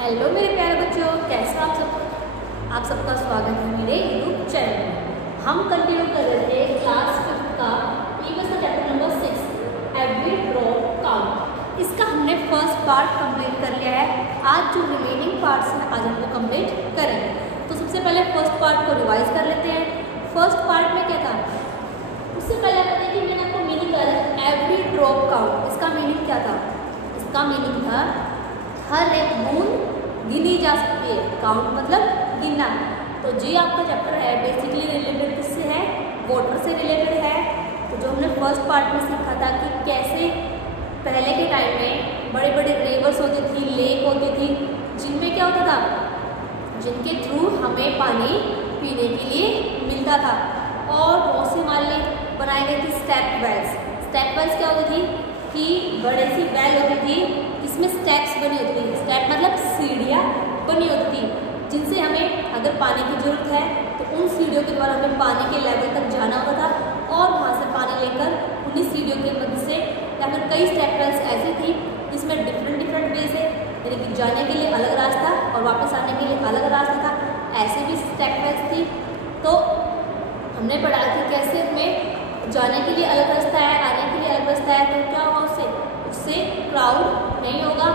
Hello मेरे प्यारे बच्चों, कैसे हो आप सब। आप सबका स्वागत है मेरे यूट्यूब चैनल में। हम कंटिन्यू कर रहे थे क्लास 5 का previous chapter number 6 every drop count. इसका हमने फर्स्ट पार्ट कंप्लीट कर लिया है। आज जो रिमेनिंग पार्ट्स हैं आज हम वो कंप्लीट करेंगे। तो सबसे पहले फर्स्ट पार्ट को रिवाइज कर लेते हैं। फर्स्ट पार्ट में क्या था, उससे पहले बताइए कि मैंने आपको मीनिंग बताया एवरी ड्रॉप काउंट। इसका मीनिंग क्या था? इसका मीनिंग था हर एक बूंद गिनी जा सकती है। काउंट मतलब गिनना। तो जी आपका चैप्टर है बेसिकली रिलेटेड किससे है? वाटर से रिलेटेड है। तो जो हमने फर्स्ट पार्ट में सीखा था कि कैसे पहले के टाइम में बड़े बड़े रिवर्स होती थी, लेक होती थी, जिनमें क्या होता था, जिनके थ्रू हमें पानी पीने के लिए मिलता था। और बहुत से हमारे लिए बनाई गई थी स्टेप वेल्स। स्टेप वेल्स क्या होती थी कि बड़ी सी वेल होती थी, इसमें स्टेप्स बनी होती थी। स्टेप मतलब सीढ़ियाँ बनी होती थी, जिनसे हमें अगर पानी की ज़रूरत है तो उन सीढ़ियों के द्वारा हमें पानी के लेवल तक जाना होता था और वहाँ से पानी लेकर उन्हीं सीढ़ियों के मदद से, या फिर कई स्टेप वेल्स ऐसी थी जिसमें डिफरेंट वेज है, यानी कि जाने के लिए अलग रास्ता और वापस आने के लिए अलग रास्ता था। ऐसे भी स्टेप वेल्स थी। तो हमने पढ़ा कि कैसे हमें जाने के लिए अलग रास्ता है, आने के लिए अलग रास्ता है। तो क्या होगा उससे क्राउड नहीं होगा,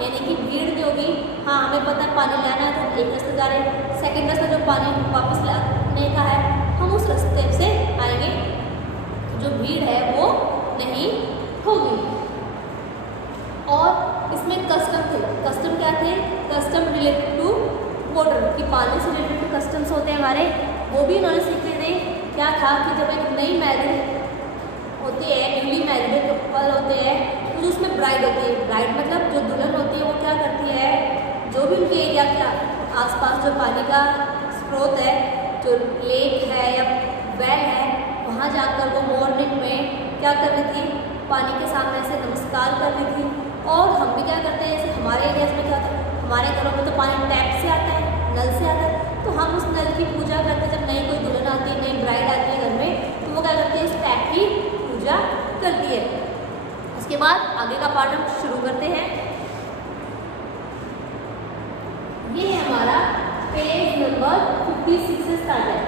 यानी कि भीड़ भी होगी। हाँ, हमें पता है पानी लाना है तो हम एक रास्ते जा रहे हैं, सेकेंड रास्ता जो पानी वापस लाने का है हम उस रास्ते से आएंगे, तो जो भीड़ है वो नहीं होगी। और इसमें कस्टम थे। कस्टम क्या थे? कस्टम रिलेटेड टू वाटर, कि पानी से रिलेटेड कस्टम्स होते हैं हमारे, वो भी उन्होंने सीखे थे। क्या था कि जब एक नई मैरिड होती है, न्यूली मैरिड कपल होते हैं, तो उसमें ब्राइड होती है। ब्राइड मतलब जो दुल्हन होती है वो क्या करती है, जो भी उनके एरिया के आसपास जो पानी का स्रोत है, जो लेक है या वेल है, वहाँ जाकर वो मॉर्निंग में क्या कर रही थी, पानी के सामने से नमस्कार कर रही थी। और हम भी क्या करते हैं, जैसे हमारे एरियाज में क्या होता है, हमारे घरों में तो पानी टैप से आता है, नल से आता है, तो हम उस नल की पूजा करते हैं। जब नई कोई दुल्हन आती है, नई ब्राइड आती है घर में, तो वो क्या करती है, इस टैप की पूजा करती है। उसके बाद आगे का पार्ट हम शुरू करते हैं। ये है हमारा पेज नंबर 56 से स्टार्ट है।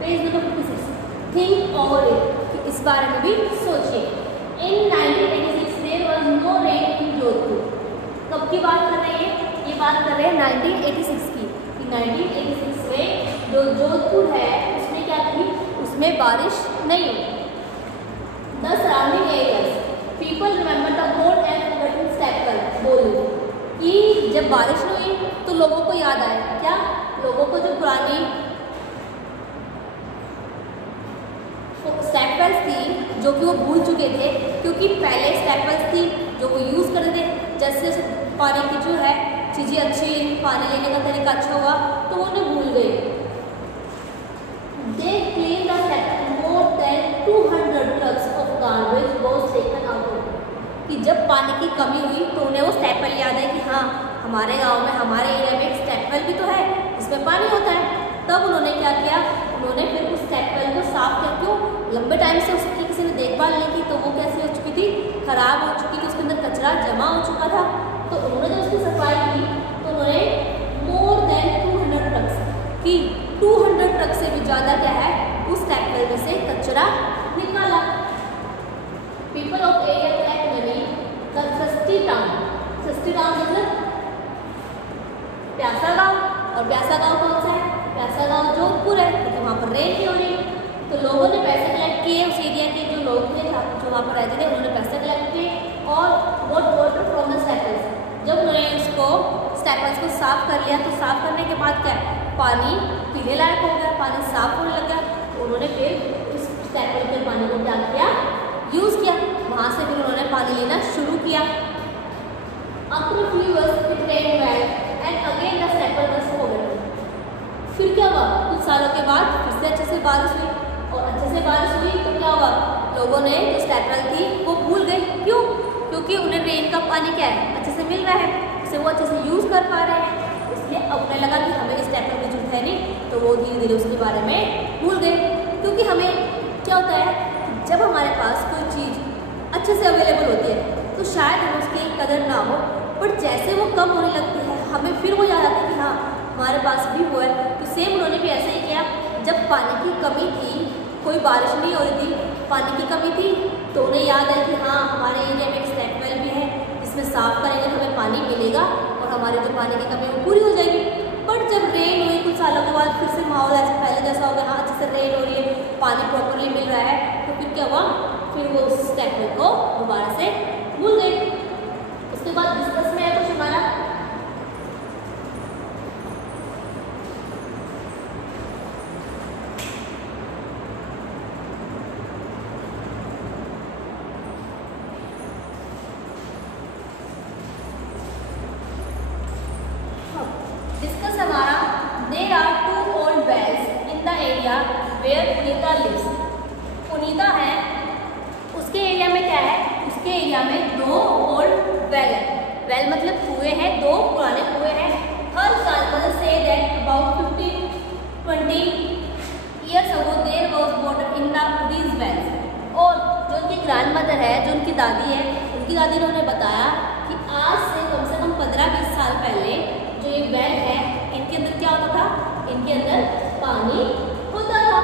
Page number 56, think over it, कि इस बारे में भी सोचिए। इन 1986 देयर वाज नो रेन इन जोधपुर। कब की बात कर रहे हैं? ये बात कर रहे हैं 1986 की। 1986 में जो जोधपुर है उसमें क्या थी, उसमें बारिश नहीं हुई। The surrounding areas people remember the cold and forgotten step बोलो कि जब बारिश हुई तो लोगों को याद आया क्या, लोगों को जो पुरानी स्टेप वेल्स थी जो कि वो भूल चुके थे, क्योंकि पहले स्टेप वेल्स थी जो वो यूज़ करते थे। जैसे पानी की जो है चीज़ें अच्छी, पानी लेने का तरीका अच्छा हुआ तो वो उन्हें भूल गए। They claim that more than 200 trucks of garbage was taken out of it. कि जब पानी की कमी हुई तो उन्हें वो स्टेप वेल याद है कि हाँ, हमारे गांव में, हमारे एरिया में एक स्टेप वेल भी तो है, इसमें पानी होता है। तब उन्होंने क्या किया, उन्होंने फिर उस स्टेप वेल को साफ कर, क्यों, लंबे टाइम से उसकी किसी ने देखभाल नहीं की, तो वो कैसी हो चुकी थी, खराब हो चुकी थी, उसके अंदर कचरा जमा हो चुका था। तो उन्होंने जब उसकी सफाई की तो उन्होंने मोर देन 200 ट्रक्स की 200 ट्रक से भी ज़्यादा क्या है, उस स्टेप वेल में से कचरा निकाला। People of area collect money the सस्ती टाउन। सस्ती टाउन मतलब प्यासा गाँव, और प्यासा गाँव कौन सा है? प्यासा गाँव जोधपुर है, क्योंकि वहाँ पर रेल नहीं हो रही। तो लोगों ने पैसे कलेक्ट किए, उस एरिया के जो लोग थे जो वहाँ पर रहते थे उन्होंने पैसे कलेक्ट किए और what water from the step wells. जब उन्होंने उसको स्टेप वेल्स को साफ कर लिया तो साफ करने के बाद क्या है, पानी पीने लायक हो गया, पानी साफ होने लग गया। तो उन्होंने फिर उस स्टेप वेल के पानी को क्या किया, यूज़ किया। वहाँ से फिर उन्होंने पानी लेना शुरू किया। After few years it rain well and again the step well was forgotten. फिर क्या हुआ, कुछ सालों के बाद फिर से अच्छे से बारिश हुई, और अच्छे से बारिश हुई तो क्या हुआ, लोगों ने जो स्टेप वेल थी वो भूल गए। क्यों? क्योंकि उन्हें रेन का पानी क्या है, अच्छे से मिल रहा है, उसे वो अच्छे से यूज़ कर पा रहे हैं। इसलिए अब उन्हें लगा कि हमें स्टेप वेल की जरूरत है नहीं, तो वो धीरे धीरे उसके बारे में भूल गए। क्योंकि हमें क्या होता है, जब हमारे पास कोई चीज़ अच्छे से अवेलेबल होती है तो शायद हमें उसकी कदर ना हो, बट जैसे वो कम होने लगती है हमें फिर वो याद आता है कि हाँ हमारे पास भी वो है। तो सेम उन्होंने भी ऐसा ही किया, जब पानी की कमी थी, कोई बारिश नहीं हो रही थी, पानी की कमी थी, तो उन्हें याद है कि हाँ हमारे एरिया में एक स्नैक वेल भी है जिसमें साफ करेंगे तो हमें पानी मिलेगा और हमारी जो पानी की कमी है वो पूरी हो जाएगी। बट जब रेन हुई कुछ सालों के बाद फिर से माहौल ऐसे पहले जैसा हो गया, हाँ अच्छे से रेन हो रही है, पानी प्रॉपरली मिल रहा है, तो फिर क्या हुआ, फिर वो उस स्नैक वेल को दोबारा से भूल गए। उसके बाद डिस्कस में है कुछ हमारा there are 2 old wells in the area where Punita lives। Punita है उसके एरिया में क्या है, उसके एरिया में 2 ओल्ड वेल है। वेल मतलब कुएं हैं, 2 पुराने कुएं हैं। हर साल mother say that about 15-20 years ago there was water in these wells। और जो उनकी ग्रैंड मदर है, जो उनकी दादी है, उनकी दादी ने उन्हें बताया कि आज से कम 15-20 साल पहले जो ये वेल है इनके अंदर क्या होता था, इनके अंदर पानी होता था।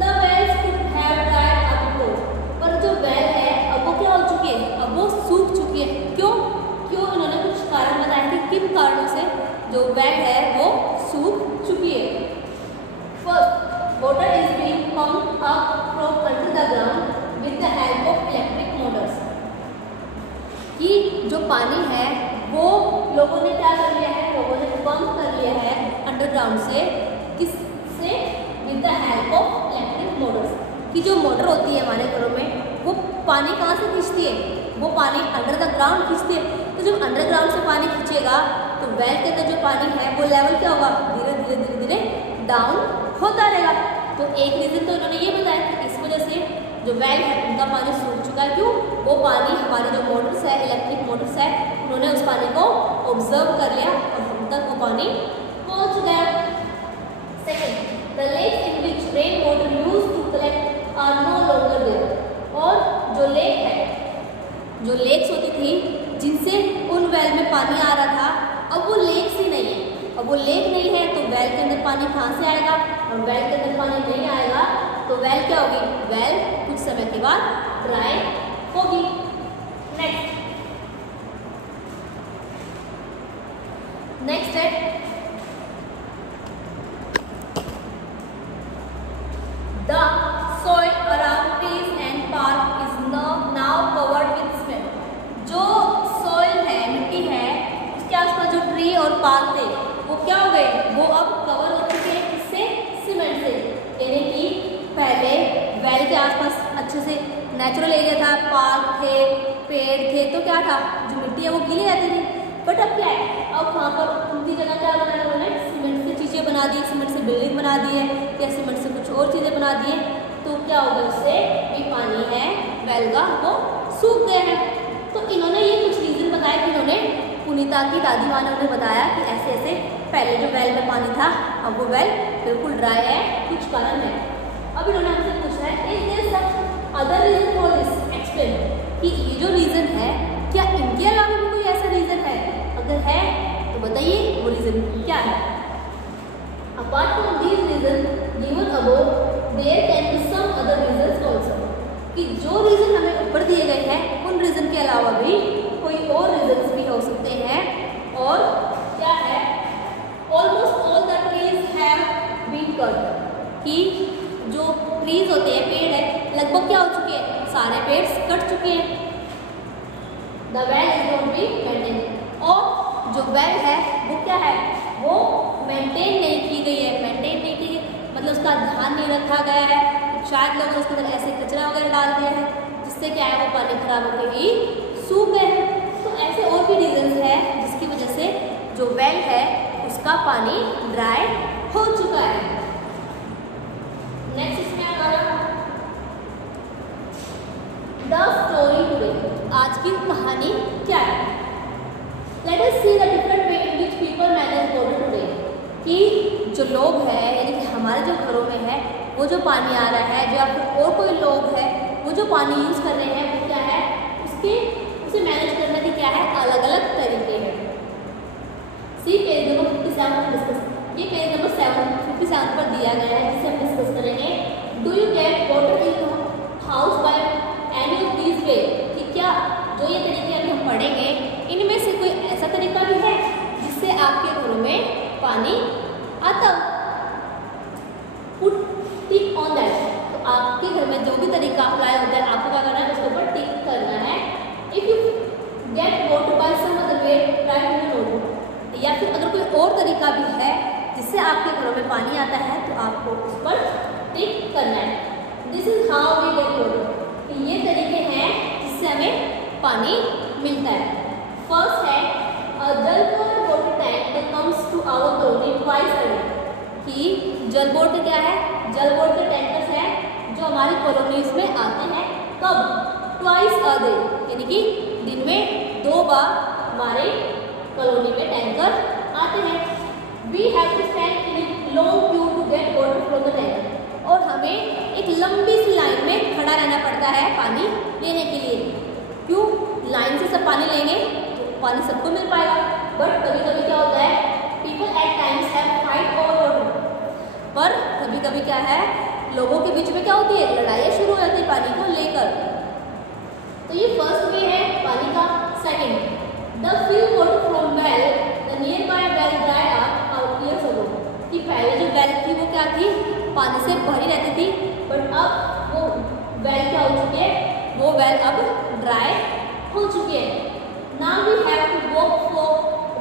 The wells could have dried up to, पर जो वेल है अब वो क्या हो चुकी है, अब वो सूख चुकी है। क्यों? इन्होंने कुछ कारण बताए थे किन कारणों से जो वेल है वो सूख चुकी है। First, water is being pumped up from under the ground with the help of electric motors। कि जो पानी है वो लोगों ने क्या कर लिया है, लोगों ने पंप कर लिया है अंडरग्राउंड से, किससे, with the help of electric Motors. कि जो मोटर होती है हमारे घरों में वो पानी कहाँ से खींचती है, वो पानी अंडर द ग्राउंड खींचती है। तो जब अंडरग्राउंड से पानी खींचेगा तो वेल के अंदर जो पानी है वो लेवल क्या होगा, धीरे धीरे डाउन होता रहेगा। तो एक रीज़न तो इन्होंने ये बताया कि इस वजह से जो वेल है उनका पानी सूख चुका है। क्यों? वो पानी हमारे जो मोटर्स है, इलेक्ट्रिक मोटर्स है, उन्होंने उस पानी को ऑब्जर्व कर लिया और हम तक वो पानी पहुंच गया। Second, the lake in which rain water used to collect are no longer there. और जो लेक है, जो लेक्स होती थी जिनसे उन वेल में पानी आ रहा था, अब वो लेक्स ही नहीं है। अब वो लेक नहीं है तो वेल के अंदर पानी कहाँ से आएगा, और वेल के अंदर पानी नहीं आएगा तो वेल क्या होगी, वेल कुछ समय के बाद ड्राई होगी। नेक्स्ट है the soil around trees and park is now covered with cement। जो soil है, मिट्टी है, उसके आसपास जो ट्री और पार्क थे वो क्या हो गए, वो अब कवर हो चुके हैं किससे, सीमेंट से। यानी कि पहले वेल के आसपास अच्छे से नेचुरल एरिया था, पार्क थे, पेड़ थे, तो क्या था, जो मिट्टी है वो गीली रहती थी। बट अब क्या है, अब वहाँ पर उनकी जगह क्या बनाया उन्होंने, सीमेंट से चीज़ें बना दी, सीमेंट से बिल्डिंग बना दी है या सीमेंट से कुछ और चीज़ें बना दी है। तो क्या होगा, उससे भी पानी है वेल का वो सूख गया है। तो इन्होंने ये कुछ रीज़न बताया कि इन्होंने, पुनीता की दादी माँ ने उन्हें बताया कि ऐसे ऐसे पहले जो वेल में पानी था अब वो वेल बिल्कुल ड्राई है, कुछ कारण है। अब इन्होंने हमसे पूछा है is there some other reason for this, explain. कि ये जो रीज़न है क्या इनके अलावा भी कोई ऐसा रीज़न है, अगर है तो बताइए वो रीज़न क्या है। Apart from these reason given above there can be some other reasons also. कि जो रीज़न हमें ऊपर दिए गए हैं उन रीज़न के अलावा भी कोई और रीजंस भी हो सकते हैं। और क्या है, almost all the trees have been cut. कि जो ट्रीज होते हैं, पेड़ है, लगभग क्या हो चुके हैं, सारे पेड़ कट चुके हैं। The well is not be maintain. और जो वेल है वो क्या है, वो मेंटेन नहीं की गई है। मेंटेन नहीं की गई मतलब उसका ध्यान नहीं रखा गया है। शायद लोगों ने उसके अंदर ऐसे कचरा वगैरह डाल दिया है जिससे क्या है वो पानी खराब होकर ही सूख गए हैं। तो ऐसे और भी रीजंस है जिसकी वजह से जो वेल है उसका पानी ड्राई हो चुका है। नेक्स्ट इसमें द स्टोरी टुडे, आज की कहानी क्या है। Late us see the different way in which people manage water today. कि जो लोग हैं यानी कि हमारे जो घरों में है वो जो पानी आ रहा है, जो या फिर और कोई लोग है वो जो पानी यूज़ कर रहे हैं वो क्या है, उसे जिससे आपके घरों में पानी आता है तो आपको उस पर टिक करना है। This is how we get water. ये तरीके हैं जिससे हमें पानी मिलता है। फर्स्ट है Jal board water tank that comes to our colony twice a day. कि जल बोर्ड क्या है? जल बोर्ड के टैंकर्स हैं जो हमारी कॉलोनीज में आते हैं। कब? ट्वाइस अ डे, यानी कि दिन में 2 बार हमारे कॉलोनी में टैंकर आते हैं। We have to stand in long queue to get water from the tanker. और हमें एक लंबी सी लाइन में खड़ा रहना पड़ता है पानी लेने के लिए। क्यों? लाइन से सब पानी लेंगे तो पानी सबको मिल पाएगा। बट कभी कभी क्या होता है, people at times have fight over water. पर कभी कभी क्या है, लोगों के बीच में क्या होती है, लड़ाइयाँ शुरू हो जाती है पानी को लेकर। तो ये फर्स्ट वे है पानी का। Second, the fill water from well the nearby well dry up out years ago. कि पहले जो वेल थी वो क्या थी, पानी से भरी रहती थी, बट अब वो वेल क्या हो चुकी है, वो वेल अब ड्राई हो चुकी है। Now we have to walk for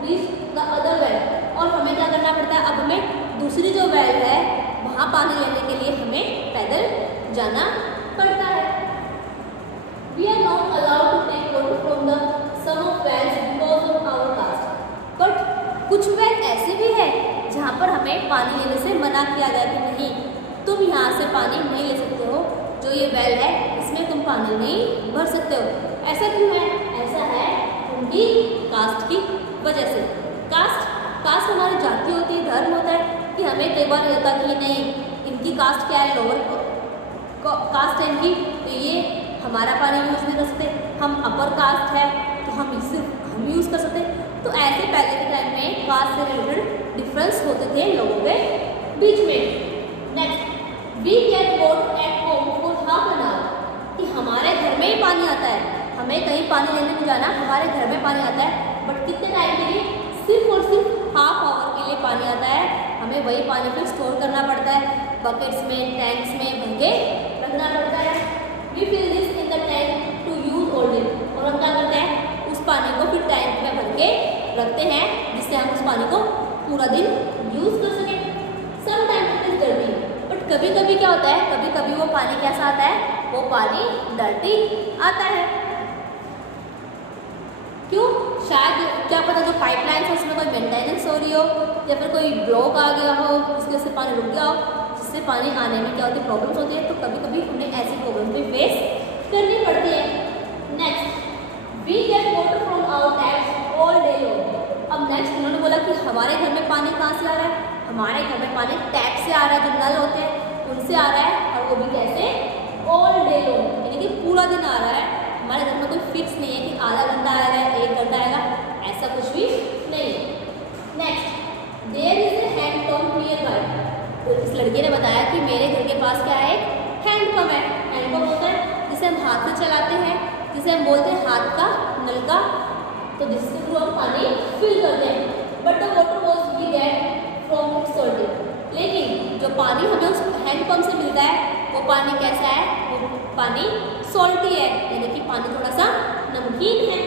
reach the other well. और हमें क्या करना पड़ता है, अब हमें दूसरी जो वेल है वहाँ पानी लेने के लिए हमें पैदल जाना पड़ता है। We are not allowed to take water from the some of wells because of our caste. But कुछ वेल ऐसे भी है जहाँ पर हमें पानी लेने से मना किया गया कि नहीं, तुम यहाँ से पानी नहीं ले सकते हो, जो ये वेल है इसमें तुम पानी नहीं भर सकते हो। ऐसा क्यों है? ऐसा है उनकी कास्ट की वजह से। कास्ट हमारी जाति होती है, धर्म होता है कि हमें कई बार होता कि नहीं, इनकी कास्ट क्या है, लोअर कास्ट है इनकी, तो ये हमारा पानी यूज़ नहीं कर सकते। हम अपर कास्ट है तो हम यूज़ कर सकते। तो ऐसे पहले के टाइम में कास्ट से रिलेटेड डिफरेंस होते थे लोगों के बीच में। Next, we get water at home for half an hour. कि हमारे घर में ही पानी आता है, हमें कहीं पानी लेने नहीं जाना, हमारे घर में पानी आता है। बट कितने टाइम के लिए? सिर्फ और सिर्फ हाफ आवर के लिए पानी आता है। हमें वही पानी फिर स्टोर करना पड़ता है, बकेट्स में, टैंक्स में भर के रखना पड़ता है। We fill this in the tank to use all day. और हम क्या करते हैं, उस पानी को फिर टैंक में भर के रखते हैं जिससे हम उस पानी को पूरा दिन यूज कर सकें। Sometimes it is dirty, but कभी कभी क्या होता है, कभी कभी वो पानी कैसा आता है, वो पानी डर्टी आता है। क्यों? शायद क्या पता जो पाइपलाइन है उसमें कोई मेंटेनेंस हो रही हो, या फिर कोई ब्लॉक आ गया हो, उसकी वजह से पानी रुक गया हो, जिससे पानी आने में क्या होती है, प्रॉब्लम्स होती है। तो कभी कभी हमें ऐसी प्रॉब्लम भी फेस करनी पड़ती है। Next, we get water from our taps all day long. अब नेक्स्ट उन्होंने बोला कि हमारे घर में पानी कहाँ से आ रहा है, हमारे घर में पानी टैप से आ रहा है, जो नल होते हैं उनसे आ रहा है, और वो भी कैसे, ऑल डे लॉन्ग, यानी कि पूरा दिन आ रहा है। हमारे घर में कोई फिक्स नहीं है कि आधा घंटा आएगा, 1 घंटा आएगा, ऐसा कुछ भी नहीं। Next, there is a hand pump nearby. तो इस लड़के ने बताया कि मेरे घर के पास क्या है, एक हैंड पंप है। हैंड पंप होता है जिसे हम हाथ से चलाते हैं, जिसे हम बोलते हैं हाथ का नलका, तो जिसके थ्रू हम पानी फिल करते हैं। But the water was we get from salted. लेकिन जो पानी हमें उस हैंड पंप से मिलता है वो पानी कैसा है, वो पानी सॉल्टी है, यानी कि पानी थोड़ा सा नमकीन है।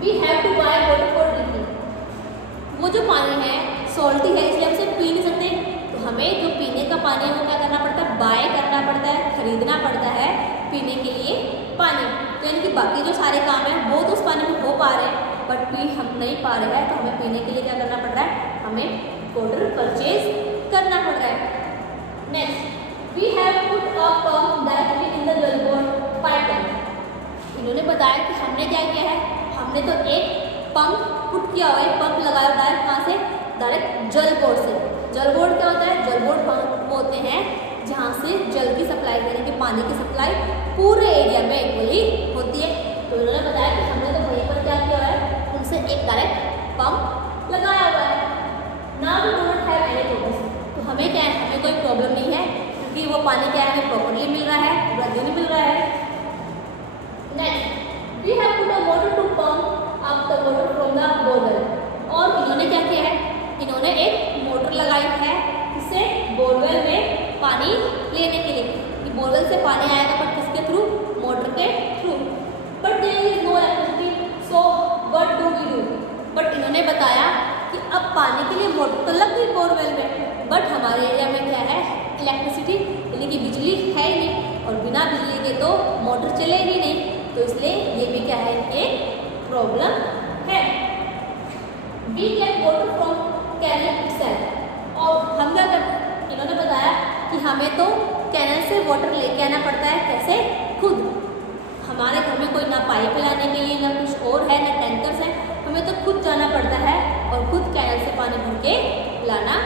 We have to buy water for drinking. वो जो पानी है सॉल्टी है, इसलिए हम सिर्फ पी नहीं सकते, तो हमें जो पीने का पानी है वो क्या करना पड़ता है, बाय करना पड़ता है, खरीदना पड़ता है पीने के लिए पानी। तो यानी कि बाकी जो सारे काम हैं वो तो उस पानी में हो पा रहे हैं, बट पी हम नहीं पा रहे हैं, तो हमें पीने के लिए क्या करना पड़ रहा है, हमें वाटर परचेज करना पड़ रहा है। Next, we have put a pump directly in the well bore pipeline. इन्होंने बताया कि हमने क्या किया है, हमने तो एक पंप पुट किया हुआ है, पंप लगाया डायरेक्ट कहाँ से, डायरेक्ट जल बोर्ड से। जल बोर्ड क्या होता है, जल बोर्ड पंप होते हैं जहाँ से जल की सप्लाई, यानी कि पानी की सप्लाई पूरे एरिया में इक्वली होती है। तो उन्होंने बताया कि हमने तो वहीं पर क्या किया है, उनसे एक डायरेक्ट पंप लगाया हुआ है। Now we don't have any problem. तो हमें क्या है, हमें कोई प्रॉब्लम नहीं है, क्योंकि वो पानी क्या है, हमें प्रॉपरली मिल रहा है, पूरा दिन मिल रहा है। Next, we have put a water to pump up the water from the borewell. और इन्होंने क्या किया है, इन्होंने एक मोटर लगाई है जिससे बोरवेल में पानी लेने के लिए, कि बोरवेल से पानी आएगा बट किसके थ्रू, मोटर के through. But there is no electricity, so what do we do. But इन्होंने बताया कि अब पानी के लिए मोटर तो लग गई बोरवेल में, बट हमारे एरिया में क्या है, इलेक्ट्रिसिटी यानी कि बिजली है ही नहीं, और बिना बिजली के तो मोटर चलेगी नहीं, तो इसलिए ये भी क्या है, एक प्रॉब्लम है। We get water from canal itself, और हम क्या करते, इन्होंने बताया कि हमें तो कैनल से वाटर लेके आना पड़ता है, कैसे, खुद। हमारे घर में कोई ना पाइप लाने के लिए, ना कुछ और है, ना टैंकर्स है, हमें तो खुद जाना पड़ता है और खुद कैनल से पानी भर के लाना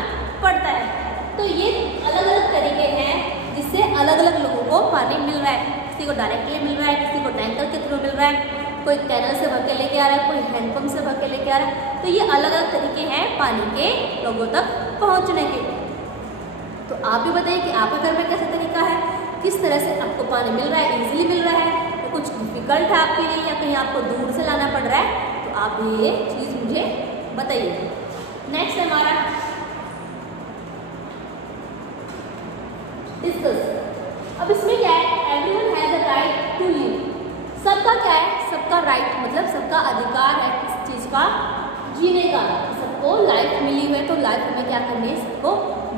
पड़ता है। तो ये अलग अलग तरीके हैं जिससे अलग अलग लोगों को पानी मिल रहा है, किसी को डायरेक्टली मिल रहा है, किसी को टैंकर के थ्रू मिल रहा है, कोई कैनल से भर के लेके आ रहा है, कोई हैंडपम्प से भर के लेके आ रहा है। तो ये अलग अलग तरीके हैं पानी के लोगों तक पहुँचने के। तो आप भी बताइए कि आपके घर में कैसा तरीका है, किस तरह से आपको पानी मिल रहा है, इजीली मिल रहा है, या कुछ डिफिकल्ट है आपके लिए, या कहीं आपको दूर से लाना पड़ रहा है। तो आप ये चीज़ मुझे बताइए। नेक्स्ट हमारा डिस्कस। अब इसमें क्या है, everyone has a right to live. सबका क्या है, सबका राइट मतलब सबका अधिकार है किस चीज़ का, जीने का। सबको लाइफ मिली हुई है, तो लाइफ में क्या करनी है, सबको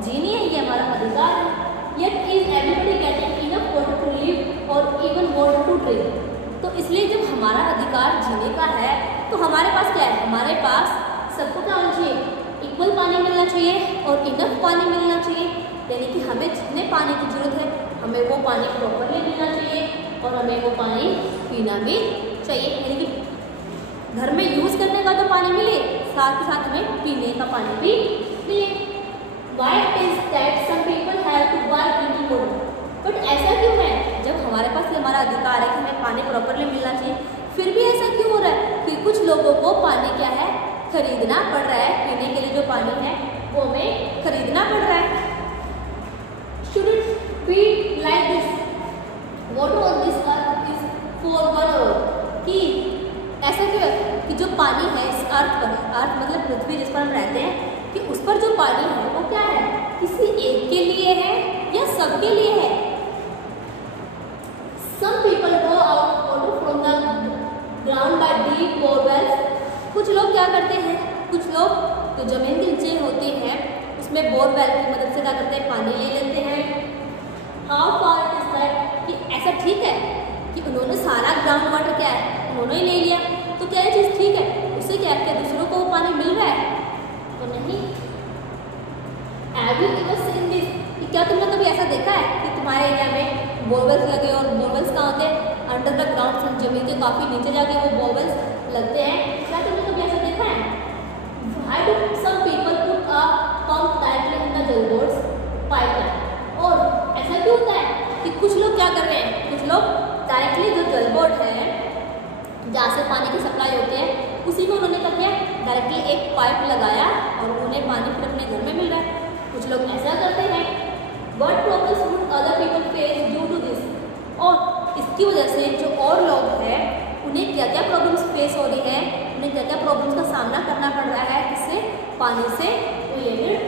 जीनी है, ये हमारा अधिकार है। Yet is everybody getting enough water to live or even water to drink? तो इसलिए जब हमारा अधिकार जीने का है, तो हमारे पास क्या है, हमारे पास सबको क्या होना चाहिए, इक्वल पानी मिलना चाहिए और इनफ पानी मिलना चाहिए। यानी कि हमें जितने पानी की जरूरत है, हमें वो पानी प्रॉपरली मिलना चाहिए और हमें वो पानी पीना भी चाहिए। यानी कि घर में यूज़ करने का तो पानी मिले, साथ ही साथ हमें पीने का पानी भी मिले। Why is that some people have to buy drinking water? But ऐसा क्यों है, जब हमारे पास ये हमारा अधिकार है कि हमें पानी प्रॉपरली मिलना चाहिए, फिर भी ऐसा क्यों हो रहा है कि कुछ लोगों को पानी क्या है, खरीदना पड़ रहा है। पीने के लिए जो पानी है वो हमें खरीदना पड़ रहा है। Should it be like this? Water on this earth is for one all. कि ऐसा क्यों है कि जो पानी है इस अर्थ पर, अर्थ मतलब पृथ्वी जिस पर हम रहते हैं, कि उस पर जो पानी है वो क्या है, किसी एक के लिए है या सबके लिए है। Some people draw out water from the ground by deep borewells. कुछ लोग क्या करते हैं, कुछ लोग जो जमीन के नीचे होते हैं उसमें बोरवेल की मदद से क्या करते हैं, पानी ले लेते हैं। How far it is that? कि ऐसा ठीक है कि उन्होंने सारा ग्राउंड वाटर क्या है उन्होंने ही ले लिया, तो क्या ये चीज़ ठीक है, उससे क्या क्या दूसरों को पानी मिल रहा है, तो नहीं। Have you ever seen this? कि क्या तुमने कभी ऐसा देखा है कि तुम्हारे एरिया में बोरवेल्स लगे, और बोरवेल्स कहाँ होते हैं, अंडर द ग्राउंड, जमीन के काफ़ी नीचे जाके वो बोरवेल्स लगते हैं। क्या तुमने कभी ऐसा देखा है? Why do some people put a pump directly in the jellboard's pipeline? और ऐसा क्यों होता है कि कुछ लोग क्या कर रहे हैं, कुछ लोग डायरेक्टली जो जलबोर्ड है जहाँ से पानी की सप्लाई होती है उसी में उन्होंने क्या किया, डायरेक्टली एक पाइप लगाया और उन्हें पानी फिर अपने घर में मिल रहा है। कुछ लोग ऐसा करते हैं। What problems would other people face due to this? और इसकी वजह से जो और लोग हैं उन्हें क्या क्या प्रॉब्लम्स फेस हो रही है, उन्हें क्या क्या प्रॉब्लम्स का सामना करना पड़ रहा है, किससे, पानी से related.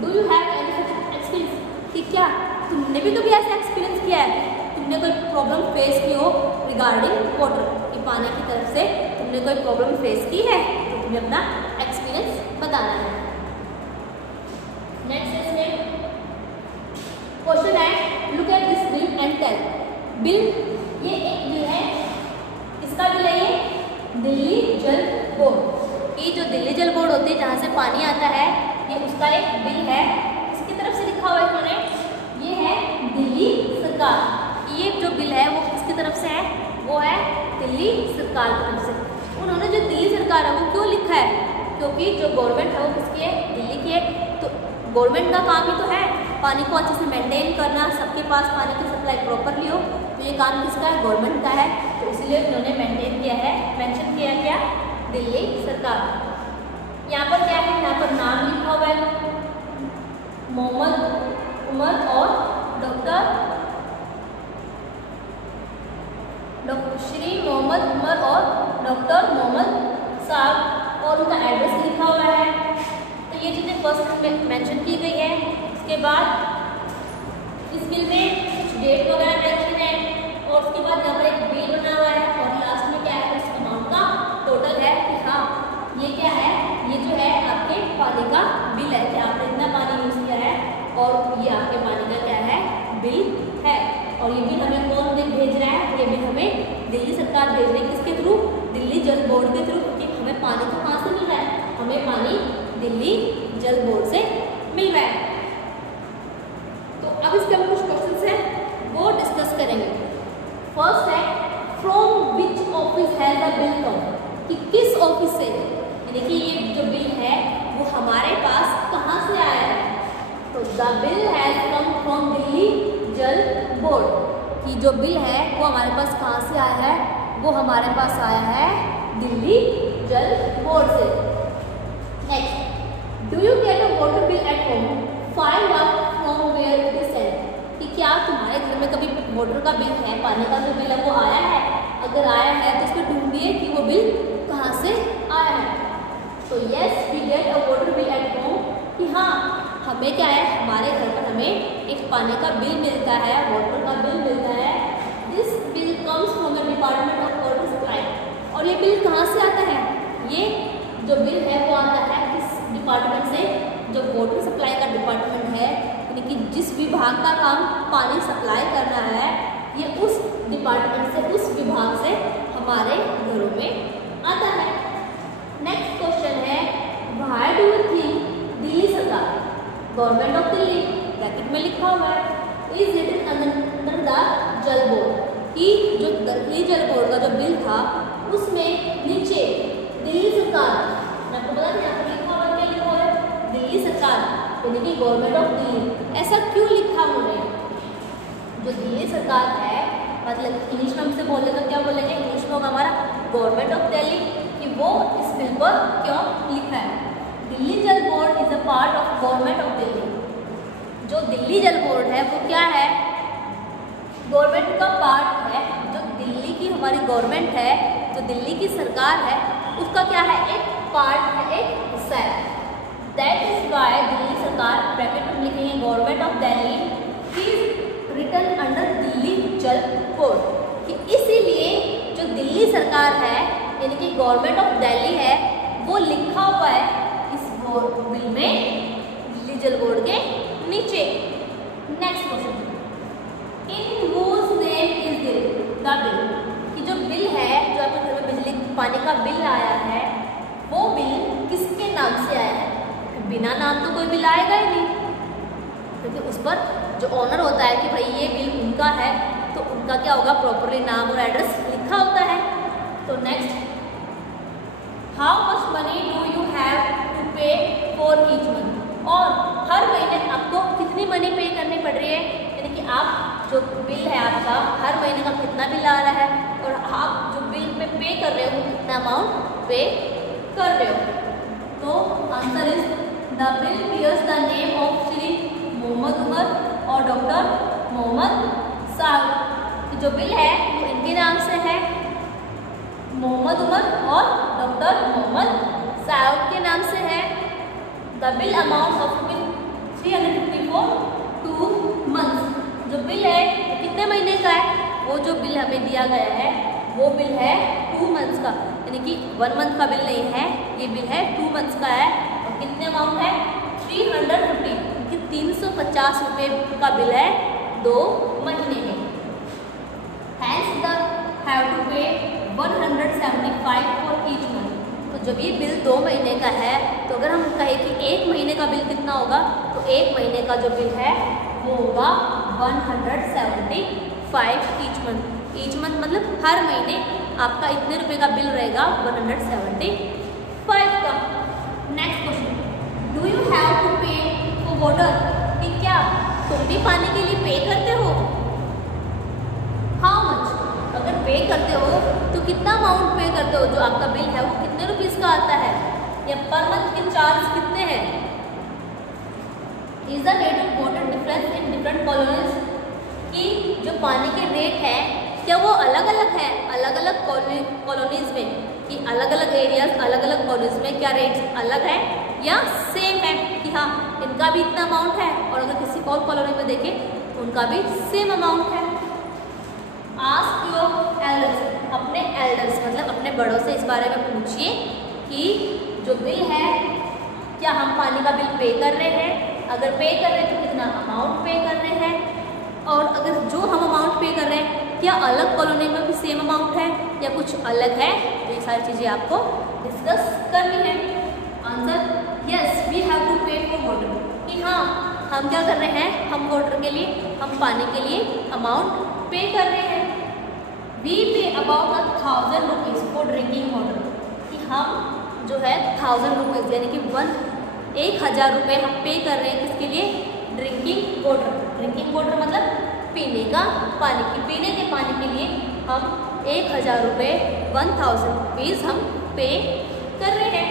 Do you have any experience? कि क्या तुमने भी कभी ऐसा एक्सपीरियंस किया है, तुमने कोई प्रॉब्लम फेस की हो रिगार्डिंग वाटर, कि पानी की तरफ से तुमने कोई प्रॉब्लम फेस की है, तो तुम्हें अपना एक्सपीरियंस बताना है। नेक्स्ट इसमें क्वेश्चन है, look at this bill and tell. Bill, ये एक बिल है, किसका बिल है ये, दिल्ली जल बोर्ड। ये जो दिल्ली जल बोर्ड होती है जहाँ से पानी आता है, ये उसका एक बिल है। इसकी तरफ से लिखा हुआ है इन्होंने, ये है दिल्ली सरकार। ये जो बिल है वो किसकी तरफ से है, वो है दिल्ली सरकार की तरफ से। उन्होंने जो दिल्ली सरकार है वो क्यों लिखा है, क्योंकि जो गवर्नमेंट है वो किसकी है, दिल्ली की है। तो गवर्नमेंट का काम ही तो है पानी को अच्छे से मेंटेन करना, सबके पास पानी की सप्लाई प्रॉपरली हो, तो ये काम किसका है, गवर्नमेंट का है। तो इसलिए उन्होंने मेंटेन किया है, मेंशन किया क्या, दिल्ली सरकार। यहाँ पर क्या है, यहाँ पर नाम लिखा हुआ है, मोहम्मद उमर और डॉक्टर श्री मोहम्मद उमर और डॉक्टर मोहम्मद साहब, और उनका एड्रेस लिखा हुआ है। तो ये चीज़ें फर्स्ट में मेंशन की गई है। उसके बाद इस बिल में कुछ डेट वगैरह मेंशन है, और उसके बाद यहाँ पर एक बिल बना हुआ है, और लास्ट में क्या है, उस अमाउंट का टोटल है कि हाँ ये क्या है, ये जो है आपके पानी का बिल रही है किसके थ्रू, दिल्ली जल बोर्ड के थ्रू, क्योंकि हमें पानी तो कहाँ से मिल रहा है, हमें पानी दिल्ली जल बोर्ड से मिल रहा है। तो अब इसके हम कुछ क्वेश्चंस हैं वो डिस्कस करेंगे। फर्स्ट है from which office has the bill come, कि किस ऑफिस से, यानी कि ये जो बिल है वो हमारे पास कहाँ से आया है। तो the bill has come from Delhi Jal board, कि जो बिल है वो हमारे पास कहाँ से आया है, वो हमारे पास आया है दिल्ली जल बोर्ड से। Next, do you get a water bill at home, find out from where it is sent, कि क्या तुम्हारे घर में कभी वाटर का बिल है, पानी का जो बिल है वो आया है, अगर आया है तो उसको ढूंढिए कि वो बिल कहाँ से आया है। तो yes we get a water bill at home, कि हाँ हमें क्या है, हमारे घर पर हमें एक पानी का बिल मिलता है, वाटर का बिल मिलता है। This bill comes from the department of water supply, और ये बिल कहाँ से आता है, ये जो बिल है वो आता है किस डिपार्टमेंट से, जो वाटर सप्लाई का डिपार्टमेंट है, यानी कि जिस विभाग का काम पानी सप्लाई करना है, ये उस डिपार्टमेंट से, उस विभाग से हमारे घरों में आता है। नेक्स्ट क्वेश्चन है why do you think Delhi सरकार, गवर्नमेंट ऑफ दिल्ली ब्रैकेट में लिखा हुआ है, इज रिटन अंडर द जल बोर्ड, कि जो दिल्ली जल बोर्ड का जो बिल था उसमें नीचे दिल्ली सरकार, आपको पता है यहाँ पर लिखा हुआ क्या लिखा हुआ है, दिल्ली सरकार, यानी कि गवर्नमेंट ऑफ दिल्ली। ऐसा क्यों लिखा उन्होंने, जो दिल्ली सरकार है, मतलब इंग्लिश में हमसे बोले तो क्या बोलेंगे, इंग्लिश में होगा हमारा गवर्नमेंट ऑफ दिल्ली, कि वो इस बिल पर क्यों लिखा है। Delhi Jal board is a part of government of Delhi, जो दिल्ली जल बोर्ड है वो क्या है, गवर्नमेंट का पार्ट है, जो दिल्ली की हमारी गवर्नमेंट है, जो दिल्ली की सरकार है उसका क्या है, एक पार्ट है, एक हिस्सा है। दैट इज वाई दिल्ली सरकार ब्रैकेट में लिखेंगे government of Delhi is written under Delhi Jal board, कि इसीलिए जो दिल्ली सरकार है यानी कि गवर्नमेंट ऑफ दिल्ली है वो लिखा हुआ है इस बिल में दिल्ली जल बोर्ड के नीचे। Next question, in whose name is the bill, कि जो बिल है, जो आपके घर में बिजली पानी का बिल आया है, वो बिल किसके नाम से आया है। बिना नाम तो कोई बिल आएगा ही नहीं, क्योंकि उस पर जो ऑनर होता है कि भाई ये बिल उनका है, तो उनका क्या होगा, प्रॉपरली नाम और एड्रेस लिखा होता है। तो next, how much money do you have to pay for each month, और हर महीने आपको कितनी मनी पे करनी पड़ रही है, यानी कि आप जो बिल है आपका हर महीने का कितना बिल आ रहा है, और आप जो बिल में पे कर रहे हो कितना अमाउंट पे कर रहे हो। तो answer is the bill bears the name of Shri Mohammad Umar और डॉक्टर मोहम्मद साहब, जो बिल है वो इनके नाम से है, मोहम्मद उमर और डॉक्टर मोहम्मद साहब के नाम से है। The bill amount of 350 for 2 months, जो बिल है वो कितने महीने का है, वो जो बिल हमें दिया गया है वो बिल है 2 मंथ्स का, यानी कि 1 मंथ का बिल नहीं है, ये बिल है 2 मंथ्स का है। और कितने अमाउंट है, 350, कि 350 रुपये का बिल है 2 महीने में। हैंस द हैव टू पे 175 फॉर ईच मंथ, तो जब ये बिल 2 महीने का है, तो अगर हम कहें कि 1 महीने का बिल कितना होगा, तो 1 महीने का जो बिल है वो होगा 175 ईच मंथ। ईच मंथ मतलब हर महीने आपका इतने रुपए का बिल रहेगा 175 का। Next question, do you have to pay for water, कि क्या तुम भी पानी के लिए पे करते हो, हाउ मच, अगर पे करते हो तो कितना अमाउंट पे करते हो, जो आपका बिल है वो कितने रुपीज़ का आता है, या पर मंथ के चार्ज कितने हैं। Is the rate of water difference in different colonies, कि जो पानी के रेट है क्या वो अलग अलग है अलग अलग कॉलोनीज में, कि अलग अलग एरियाज अलग अलग कॉलोनीज में क्या रेट्स अलग है या सेम है, कि हाँ इनका भी इतना अमाउंट है, और अगर किसी और कॉलोनी में देखें उनका भी सेम अमाउंट है। आस्क योर एल्डर्स, अपने एल्डर्स मतलब अपने बड़ों से इस बारे में पूछिए कि जो बिल है क्या हम पानी का बिल पे कर रहे हैं, अगर पे कर रहे हैं तो कितना अमाउंट पे कर रहे हैं, और अगर जो हम अमाउंट पे कर रहे हैं क्या अलग कॉलोनी में भी सेम अमाउंट है या कुछ अलग है, तो ये सारी चीज़ें आपको डिस्कस करनी है। Answer yes, we have to pay for water, कि हाँ हम क्या कर रहे हैं, हम वाटर के लिए, हम पानी के लिए अमाउंट पे कर रहे हैं। वी पे about 1000 rupees for drinking water, कि हम जो है 1000 रुपीज़ यानी कि 1000 रुपये हम पे कर रहे हैं किसके लिए, ड्रिंकिंग वाटर। ड्रिंकिंग वाटर मतलब पीने का पानी, की पीने के पानी के लिए हम 1000 रुपये 1000 रुपीज़ हम पे कर रहे हैं।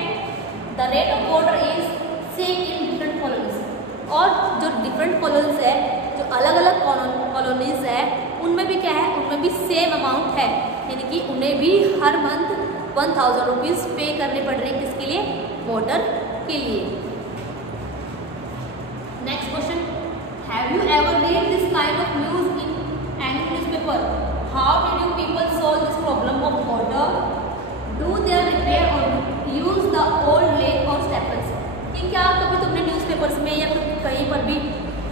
The rate of water is same in different colonies, और जो डिफरेंट कॉलोनीज है, जो अलग अलग कॉलोनीज है, उनमें भी क्या है, उनमें भी सेम अमाउंट है, यानी कि उन्हें भी हर मंथ 1000 रुपीज़ पे करने पड़ रहे हैं किसके लिए, वाटर के लिए। Next question, have you ever read this kind of news in any newspaper? How did you people solve this problem of water? Do they repair or use the old lake or staples? कि क्या कभी तुमने newspapers में या फिर कहीं पर भी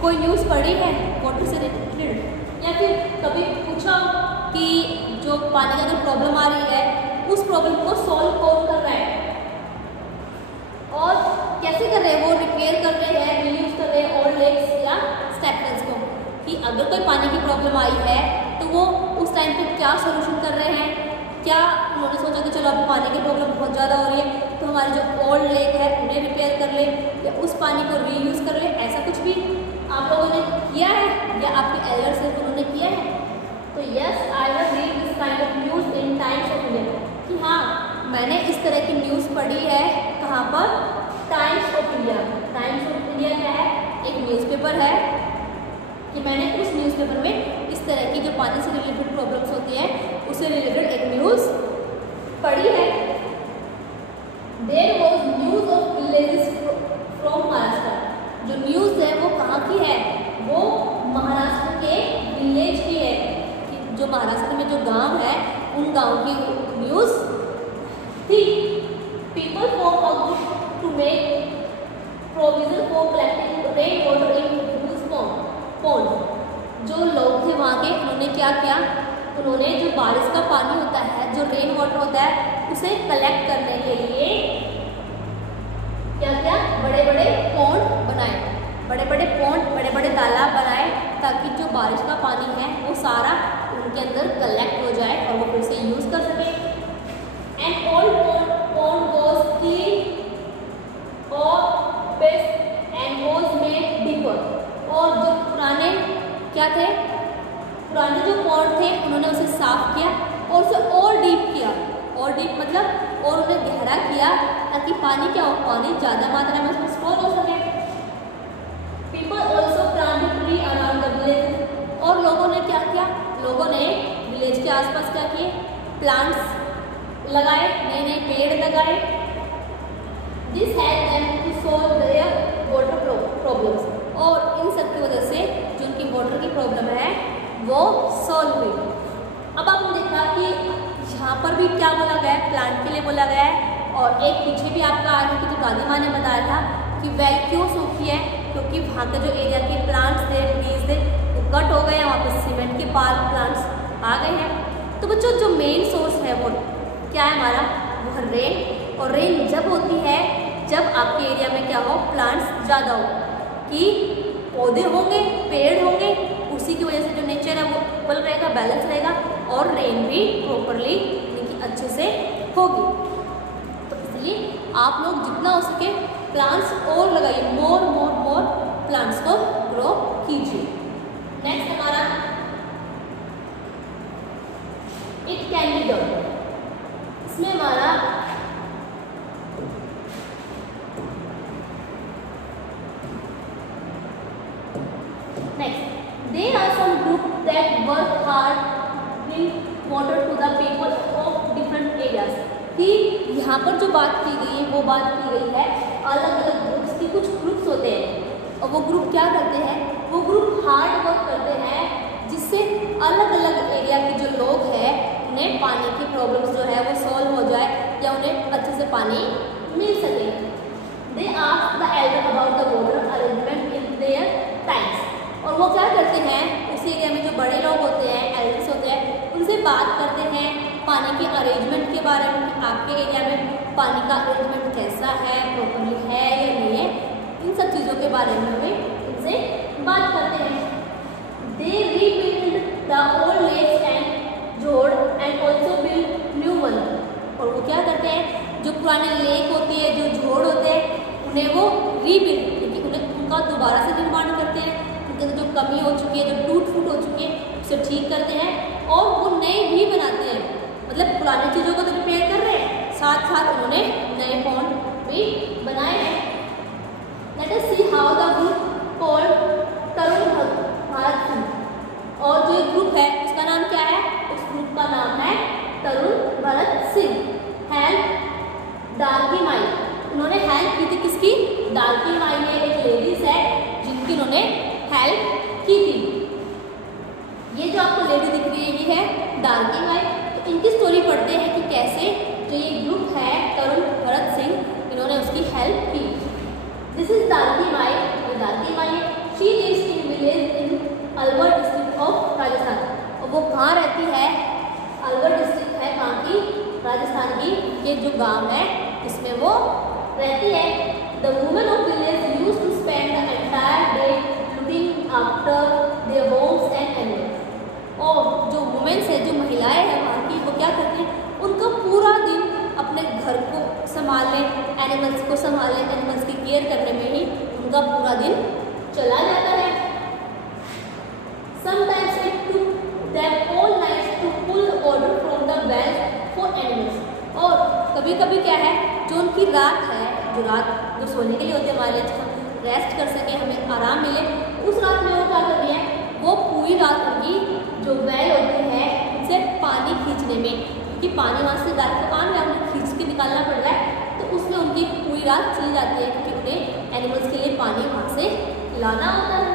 कोई न्यूज़ पढ़ी है वाटर से रिलेटेड, या फिर कभी पूछा कि जो पानी का जो प्रॉब्लम आ रही है उस प्रॉब्लम को सॉल्व कौन कर रहा है और कैसे कर रहे हैं, वो रिपेयर कर रहे हैं, रीयूज कर रहे हैं ओल्ड लेक्स या स्टैपल्स को, कि अगर कोई पानी की प्रॉब्लम आई है तो वो उस टाइम पे क्या सोल्यूशन कर रहे हैं, क्या उन्होंने सोचा कि चलो अब पानी की प्रॉब्लम बहुत ज़्यादा हो रही है तो हमारे जो ओल्ड लेक है उन्हें रिपेयर कर ले या उस पानी को रीयूज़ कर ले, ऐसा कुछ भी आप लोगों ने किया है या आपके एल्डर्स हैं उन्होंने किया है? तो yes, I have read this kind of news in times of India, कि हाँ मैंने इस तरह की न्यूज़ पढ़ी है। कहाँ पर? Times of India. Times of India क्या है? एक न्यूज़पेपर है, कि मैंने उस न्यूज़पेपर में इस तरह की जो पानी से रिलेटेड प्रॉब्लम्स होती है उससे रिलेटेड एक न्यूज़ पढ़ी है। There was news of villages from Maharashtra. जो न्यूज़ है वो कहाँ की है? वो महाराष्ट्र के विलेज की है, कि जो महाराष्ट्र में जो गांव है उन गांव की न्यूज़ थी। People form a group to make provision for collecting rain water in huge pond. जो लोग थे वहाँ के, उन्होंने क्या किया, उन्होंने जो बारिश का पानी होता है, जो रेन वाटर होता है, उसे कलेक्ट करने के लिए क्या किया, बड़े बड़े पॉन्ड बनाए, बड़े बड़े पॉन्ड, बड़े बड़े तालाब बनाए, ताकि जो बारिश का पानी है वो सारा उनके अंदर कलेक्ट हो जाए और वो फिर से यूज़ कर सके। And old pond was clean और best and was made deeper. और जो पुराने क्या थे, पुराने जो पॉन्ड थे उन्होंने उसे साफ किया और उसे और डीप किया, और डीप मतलब और उन्हें गहरा किया, ताकि पानी क्या हो, पानी ज़्यादा मात्रा में उसमें स्टोर हो सके। People also planted tree around the village. और लोगों ने क्या किया, लोगों ने विलेज के आसपास क्या किए, प्लांट्स लगाए, नए नए पेड़ लगाए। This help them to solve their water problems. और इन सब की वजह से जो उनकी वाटर की प्रॉब्लम है वो सॉल्व हुई। अब आपने देखा कि यहाँ पर भी क्या बोला गया है, प्लांट के लिए बोला गया है, और एक पीछे भी आपका आगे की जो दादी माँ ने बताया था कि वेल क्यों सूखी है, क्योंकि वहाँ के जो एरिया के प्लांट्स थे, ट्रीज थे, वो कट हो गए हैं, वहाँ पर सीमेंट के प्लांट्स आ गए हैं। तो बच्चों जो मेन सोर्स है वो क्या है हमारा, वो रेन। और रेन जब होती है जब आपके एरिया में क्या हो, प्लांट्स ज़्यादा हो, कि पौधे होंगे, पेड़ होंगे, उसी की वजह से जो नेचर है वो इक्वल रहेगा, बैलेंस रहेगा, और रेन भी प्रॉपरली यानी कि अच्छे से होगी। तो इसलिए आप लोग जितना हो सके प्लांट्स और लगाइए, मोर प्लांट्स को ग्रो कीजिए। नेक्स्ट हमारा इट कैन बी डन। इसमें हमारा next, there are some group that work hard bring water to the people of different areas. कि यहाँ पर जो बात की गई है वो बात की गई है अलग अलग ग्रुप्स की। कुछ ग्रुप्स होते हैं और वो ग्रुप क्या करते हैं, वो ग्रुप हार्ड वर्क करते हैं, जिससे अलग अलग एरिया के जो लोग हैं उन्हें पानी की प्रॉब्लम्स जो है वो सॉल्व हो जाए या उन्हें अच्छे से पानी मिल सके। They ask the Elder about the water arrangement in their times. और वो क्या करते हैं, उस एरिया में जो बड़े लोग होते हैं, एल्डर्स होते हैं, उनसे बात करते हैं पानी के अरेंजमेंट के बारे में, आपके एरिया में पानी का अरेंजमेंट कैसा है, प्रॉपर्ली है या नहीं है, इन सब चीज़ों के बारे में हमें इनसे बात करते हैं। They rebuild the old lakes and जोड़ and also build new one. और वो क्या करते हैं, जो पुराने लेक होते हैं, जो जोड़ होते हैं, उन्हें वो रीबिल्ड, क्योंकि उन्हें उनका दोबारा से निर्माण करते हैं, उनके जो कमी हो चुकी है, जो टूट फूट हो चुकी है, उसे ठीक करते हैं और वो नए भी बनाते हैं। मतलब पुरानी चीज़ों को तो रिपेयर कर रहे हैं, साथ साथ उन्होंने नए पॉन्ड भी बनाए हैं। Let us see how the group called Tarun Bharat Singh. और जो ग्रुप है उसका नाम क्या है, उस ग्रुप का नाम है तरुण भरत सिंह। हेल्प डार्की माई, उन्होंने हेल्प की थी किसकी, डार्की माई में एक लेडीज है जिनकी उन्होंने हेल्प की थी। ये जो आपको लेडी दिख रही है ये है डार्की माई। तो इनकी स्टोरी पढ़ते हैं कि कैसे जो ये ग्रुप है तरुण भरत सिंह, इन्होंने उसकी हेल्प की। दिस इज डार्की माई, ये डार्की माई है। She lives in village in Alwar district of Rajasthan. और वो कहाँ रहती है, अलवर डिस्ट्रिक्ट है कहाँ की, राजस्थान की, ये जो गांव है इसमें वो रहती है। The women of village used to spend the entire day looking after their homes and animals. और जो वुमेन्स है, जो महिलाएं हैं वहाँ की, वो क्या करती हैं, उनका पूरा दिन अपने घर को संभालने, एनिमल्स को संभालने, एनिमल्स की केयर करने में ही उनका पूरा दिन चला जाता है। Sometimes it took them all night to pull water from the wells for animals। और कभी कभी क्या है, जो उनकी रात है, जो रात जो सोने के लिए होती है हमारे, हम रेस्ट कर सके, हमें आराम मिले, उस रात में वो क्या कर रही है, वो पूरी रात उनकी जो वेल होती है उनसे पानी खींचने में, क्योंकि पानी वहाँ से डायरेक्ट पानी में हमें खींच के निकालना पड़ रहा है, तो उसमें उनकी पूरी रात चली जाती है, क्योंकि उन्हें एनिमल्स के लिए पानी वहाँ से लाना होता है।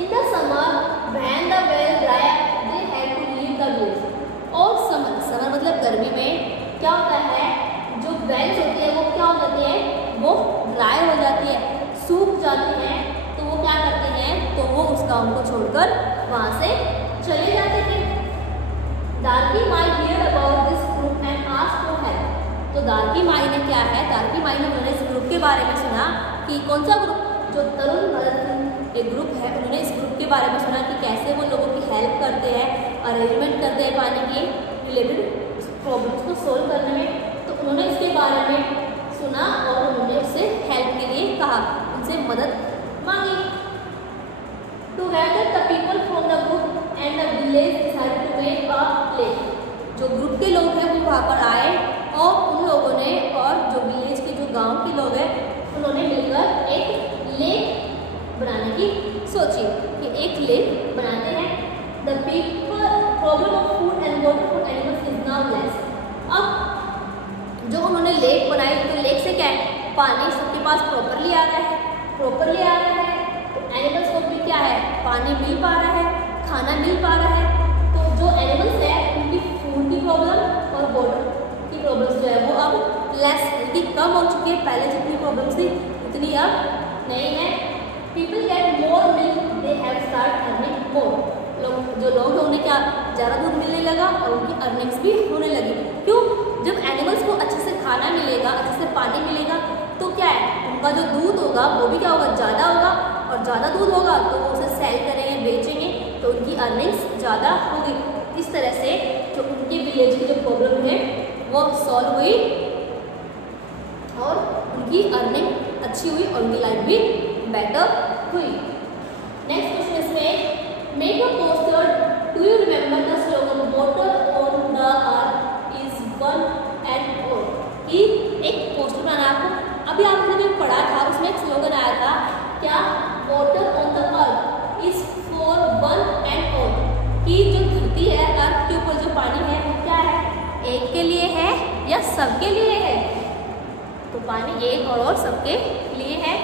In the summer when the well dry they have to leave the village. और समर मतलब गर्मी में क्या होता है, जो वेल्स होती है वो क्या हो जाती है, वो ड्राई हो जाती है, सूख जाती हैं। तो वो क्या करते हैं, तो वो उस गाँव को छोड़कर वहाँ से चले जाते थे। डार्की माई here about this group and asked for help. तो डार्की माई ने क्या है, डार्की माई ने उन्होंने इस ग्रुप के बारे में सुना कि कौन सा ग्रुप, जो तरुण भरत एक ग्रुप है, उन्होंने इस ग्रुप के बारे में सुना कि कैसे वो लोगों की हेल्प करते हैं, अरेंजमेंट करते हैं पानी के रिलेटेड प्रॉब्लम्स को सोल्व करने में। तो उन्होंने इसके बारे में सुना और उन्होंने उससे हेल्प के लिए कहा, उनसे मदद मांगी। Together the people from the group and the village decided to make a lake. जो ग्रुप के लोग हैं वो वहाँ पर आए और उन लोगों ने, और जो विलेज के जो गांव के लोग हैं उन्होंने मिलकर एक लेक बनाने की सोची कि एक लेक बनाते हैं। The people problem of food and water for animals is now less. अब जो उन्होंने लेक बनाई, तो लेक से क्या है, पानी सबके पास प्रॉपरली आ रहा है, तो एनिमल्स को भी क्या है, पानी मिल पा रहा है, खाना मिल पा रहा है। तो जो एनिमल्स है उनकी फूड की प्रॉब्लम और वाटर की प्रॉब्लम्स जो है वो अब लेस, इतनी कम हो चुकी है, पहले जितनी प्रॉब्लम्स थी उतनी अब नहीं है। People get more milk, they have start earning more. जो लोग हैं उन्हें क्या ज़्यादा दूध मिलने लगा और उनकी अर्निंग्स भी होने लगी। क्यों, जब एनिमल्स को अच्छे से खाना मिलेगा, अच्छे से पानी मिलेगा, तो क्या है, उनका जो दूध होगा वो भी क्या होगा, ज़्यादा होगा, और ज़्यादा दूध होगा तो वो उसे सेल करेंगे, बेचेंगे, तो उनकी अर्निंग्स ज़्यादा होगी। इस तरह से जो उनके विलेज की जो प्रॉब्लम है वो सॉल्व हुई और उनकी अर्निंग अच्छी हुई और उनकी लाइफ भी बेटर हुई। नेक्स्ट क्वेश्चन इसमें, make a poster, do you remember the slogan water on the earth is one and all. कि एक पोस्टर बनाना आपको, अभी आपने जो पढ़ा था उसमें एक स्लोगन आया था, क्या, water on the earth is for one and all. कि जो धरती है, अर्थ के ऊपर जो पानी है वो क्या है, एक के लिए है या सबके लिए है। तो पानी एक और सबके लिए है।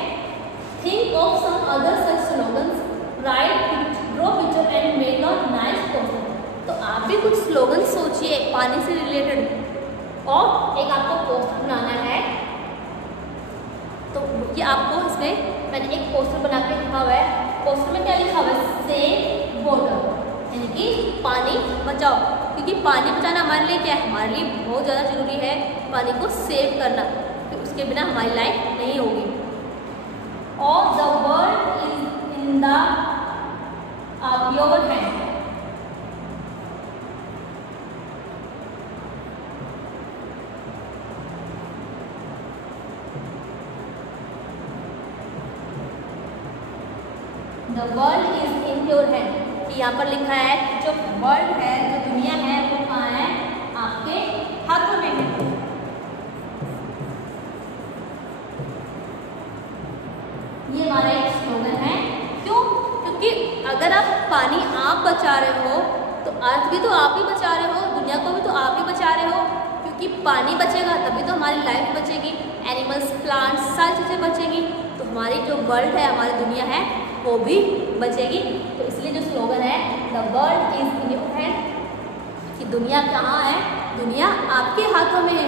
Think of some other such slogans, write, draw picture and make a nice poster। तो आप भी कुछ स्लोगन सोचिए पानी से रिलेटेड और एक आपको पोस्टर बनाना है। तो ये आपको इसमें मैंने एक पोस्टर बना के लिखा हुआ है। पोस्टर में क्या लिखा हुआ है, सेव वाटर, यानी कि पानी बचाओ। क्योंकि पानी बचाना हमारे लिए क्या है, हमारे लिए बहुत ज़्यादा ज़रूरी है पानी को सेव करना, तो उसके बिना हमारी लाइफ नहीं होगी। और the world is in the your hand. The world is in your hand. यहाँ पर लिखा है कि जो वर्ल्ड है, जो दुनिया है, वो कहाँ है, आपके हाथों में है। ये हमारा एक स्लोगन है। क्यों? क्योंकि अगर आप पानी आप बचा रहे हो तो अर्थ भी तो आप ही बचा रहे हो, दुनिया को भी तो आप ही बचा रहे हो, क्योंकि पानी बचेगा तभी तो हमारी लाइफ बचेगी, एनिमल्स, प्लांट्स, सारी चीज़ें बचेंगी, तो हमारी जो वर्ल्ड है, हमारी दुनिया है, वो भी बचेगी। तो इसलिए जो स्लोगन है the world is in your hand, कि दुनिया कहाँ है, दुनिया आपके हाथों में है,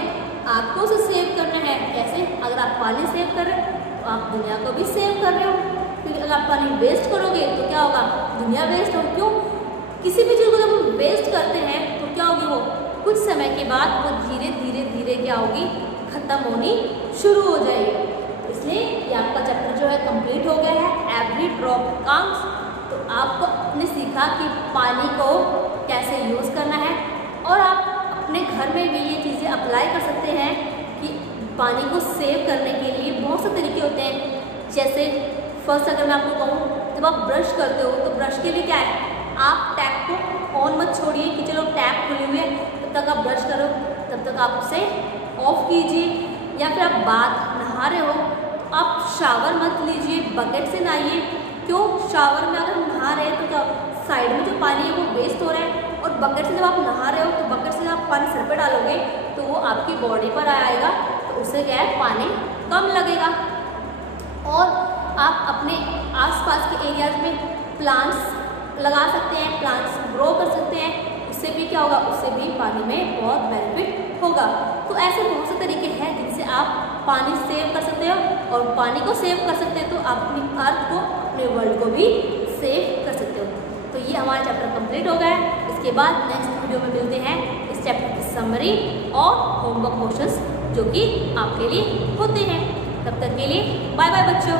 आपको उसे सेव करना है। कैसे? अगर आप पानी सेव कर रहे हो तो आप दुनिया को भी सेव कर रहे हो, क्योंकि अगर आप पानी वेस्ट करोगे तो क्या होगा, दुनिया वेस्ट हो। क्यों? किसी भी चीज़ को जब हम वेस्ट करते हैं तो क्या होगी, वो कुछ समय के बाद वो धीरे धीरे धीरे क्या होगी, खत्म होनी शुरू हो जाएगी। इसलिए ये आपका चैप्टर जो है कंप्लीट हो गया है, एवरी ड्रॉप काउंट्स। तो आपको आपने सीखा कि पानी को कैसे यूज़ करना है, और आप अपने घर में भी ये चीज़ें अप्लाई कर सकते हैं कि पानी को सेव करने के लिए बहुत से तरीके होते हैं। जैसे फर्स्ट अगर मैं आपको कहूँ, जब आप ब्रश करते हो तो ब्रश के लिए क्या है, आप टैप को ऑन मत छोड़िए कि चलो टैप खुली हुई है तब तक आप ब्रश करो, तब तक आप उसे ऑफ कीजिए। या फिर आप नहा रहे हो तो आप शावर मत लीजिए, बकेट से नहाइए। क्यों? शावर में अगर नहा रहे हैं तो क्या साइड में जो पानी है वो वेस्ट हो रहा है, और बकेट से जब आप नहा रहे हो तो बकेट से आप पानी सर पे डालोगे तो वो आपकी बॉडी पर आएगा, तो उससे क्या है, पानी कम लगेगा। और आप अपने आसपास के एरियाज में प्लांट्स लगा सकते हैं, प्लांट्स ग्रो कर सकते हैं, उससे भी क्या होगा, उससे भी पानी में बहुत बेनिफिट होगा। तो ऐसे बहुत से तरीके हैं जिनसे आप पानी सेव कर सकते हो, और पानी को सेव कर सकते हैं तो आप अपनी अर्थ को, अपने वर्ल्ड को भी सेव कर सकते हो। तो ये हमारा चैप्टर कंप्लीट हो गया है। इसके बाद नेक्स्ट वीडियो में मिलते हैं इस चैप्टर की समरी और होमवर्क क्वेश्चंस जो कि आपके लिए होते हैं। तब तक के लिए बाय बाय बच्चों।